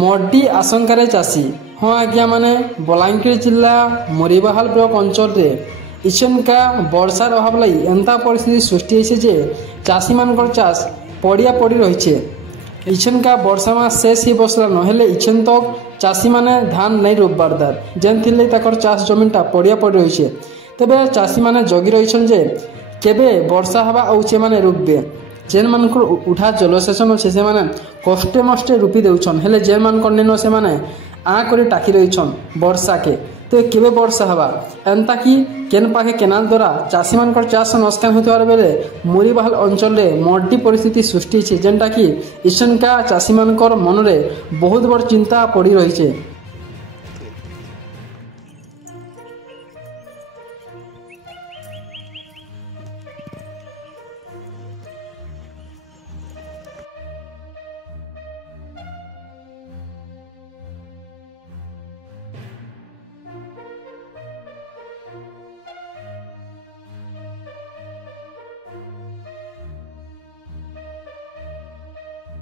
ମରୁଡ଼ି ଆଶଙ୍କାରେ ଚାଷୀ। ହଁ ଆଜ୍ଞା, ମାନେ ବଲାଙ୍ଗୀର ଜିଲ୍ଲା ମରିବାହାଲ ବ୍ଲକ ଅଞ୍ଚଳରେ ଇଛନକା ବର୍ଷାର ଅଭାବ ଲାଗି ଏନ୍ତା ପରିସ୍ଥିତି ସୃଷ୍ଟି ହେଇছে ଯେ ଚାଷୀମାନଙ୍କର ଚାଷ ପଡ଼ିଆ ପଡ଼ି ରହିছে। ଇଛନକା ବର୍ଷା ମାସ ଶେଷ ହେଇ ବସଲାନ, ହେଲେ ଇଛନ ତକ ଚାଷୀମାନେ ଧାନ ନାଇଁ ରୋପବାର ଦାର ଯେନ୍ଥିର୍ଲାଗି ତାଙ୍କର ଚାଷ ଜମିଟା ପଡ଼ିଆ ପଡ଼ି ରହିছে। ତେବେ ଚାଷୀମାନେ ଜଗି ରହିଛନ୍ ଯେ କେବେ ବର୍ଷା ହେବା ଆଉ ସେମାନେ ରୋପବେ। ଯେନ୍ମାନଙ୍କର ଉଠା ଜଳସେଚନ ଅଛେ ସେମାନେ କଷ୍ଟେ ମଷ୍ଟେ ରୂପି ଦେଉଛନ୍, ହେଲେ ଯେନ୍ମାନଙ୍କର ନେନ ସେମାନେ କରି ଟାକି ରହିଛନ୍ ବର୍ଷାକେ। ତ କେବେ ବର୍ଷା ହେବା ଏନ୍ତା କି କେନ୍ ପାଖେ କେନାଲ ଦ୍ୱାରା ଚାଷୀମାନଙ୍କର ଚାଷ ନଷ୍ଟ ହେଉଥିବାର ବେଲେ ମରିବାହାଲ ଅଞ୍ଚଳରେ ମରୁଡ଼ି ପରିସ୍ଥିତି ସୃଷ୍ଟି ହେଇଛି, ଯେନ୍ଟାକି ଇଛନକା ଚାଷୀମାନଙ୍କର ମନରେ ବହୁତ ବଡ଼ ଚିନ୍ତା ପଡ଼ି ରହିছে।